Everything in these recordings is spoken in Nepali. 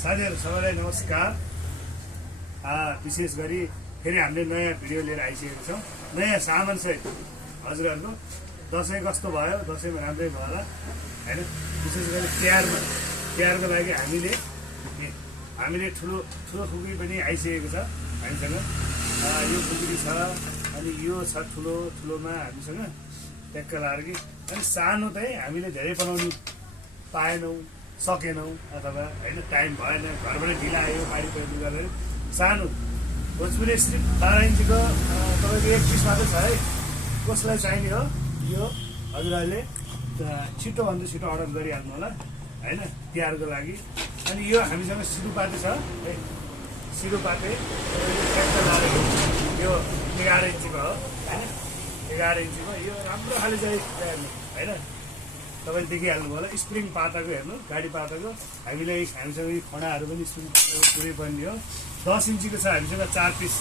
साथीहरु सबैलाई नमस्कार। विशेष गरी फेरि हामीले नयाँ भिडियो लिएर आइसकेका छौँ। नयाँ सामान सहित हजुरहरुको दशैं कस्तो भयो, दशैंमा राम्रै भयो होला हैन। विशेष गरी तिहारको लागि हामीले ठुलो खुकुरी पनि आइसकेको छ हामीसँग। यो खुकुरी छ, अनि यो छ ठुलोमा हामीसँग ट्याक्क लाएर कि। अनि सानो चाहिँ हामीले धेरै बनाउनु पाएनौँ, सकेनौँ, अथवा होइन टाइम भएन, घरबाट ढिला आयो बाढी पहिरो गर्दाखेरि। सानो भोजपुरी स्ट्रिप 12 इन्चीको तपाईँको एक पिस मात्रै छ है। कसलाई चाहिने हो यो हजुरहरूले छिटोभन्दा छिटो अर्डर गरिहाल्नु होला होइन, तिहारको लागि। अनि यो हामीसँग सिरुपाते छ है, सिरुपाते यो 11 इन्चीको हो होइन, 11 इन्चीको। यो राम्रो खाले चाहिँ होइन, तपाईँले देखिहाल्नु भयो होला। स्प्रिङ पाताको हेर्नु, गाडी पाताको। हामीसँग यो खडाहरू पनि स्प्रिङ पाताको पुरै बन्ने हो। 10 इन्चीको छ हामीसँग 4 पिस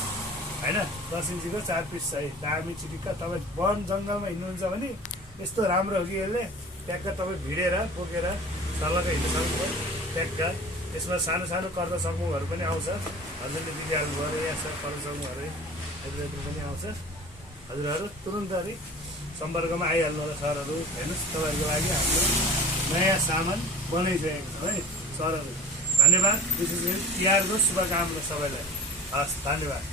होइन, 10 इन्चीको 4 पिस छ है। दामी चिटिक्क। तपाईँ वन जङ्गलमा हिँड्नुहुन्छ भने यस्तो राम्रो हो कि यसले ट्याक्क तपाईँ भिडेर बोकेर सल्लाहको हिँड्नु सक्नुभयो ट्याक्क। यसमा सानो सानो कर्द समूहहरू पनि आउँछ, हजुरले दिदिहाल्नु भयो। यहाँ छ कर्द समूहहरू यत्रो पनि आउँछ। हजुरहरू तुरुन्तै सम्पर्कमा आइहाल्नु होला सरहरू। हेर्नुहोस्, तपाईँहरूको लागि हामीले नयाँ सामान बनाइसकेको छौँ है सरहरू। धन्यवाद। विशेष गरी तिहारको शुभकामना सबैलाई। हस्, धन्यवाद।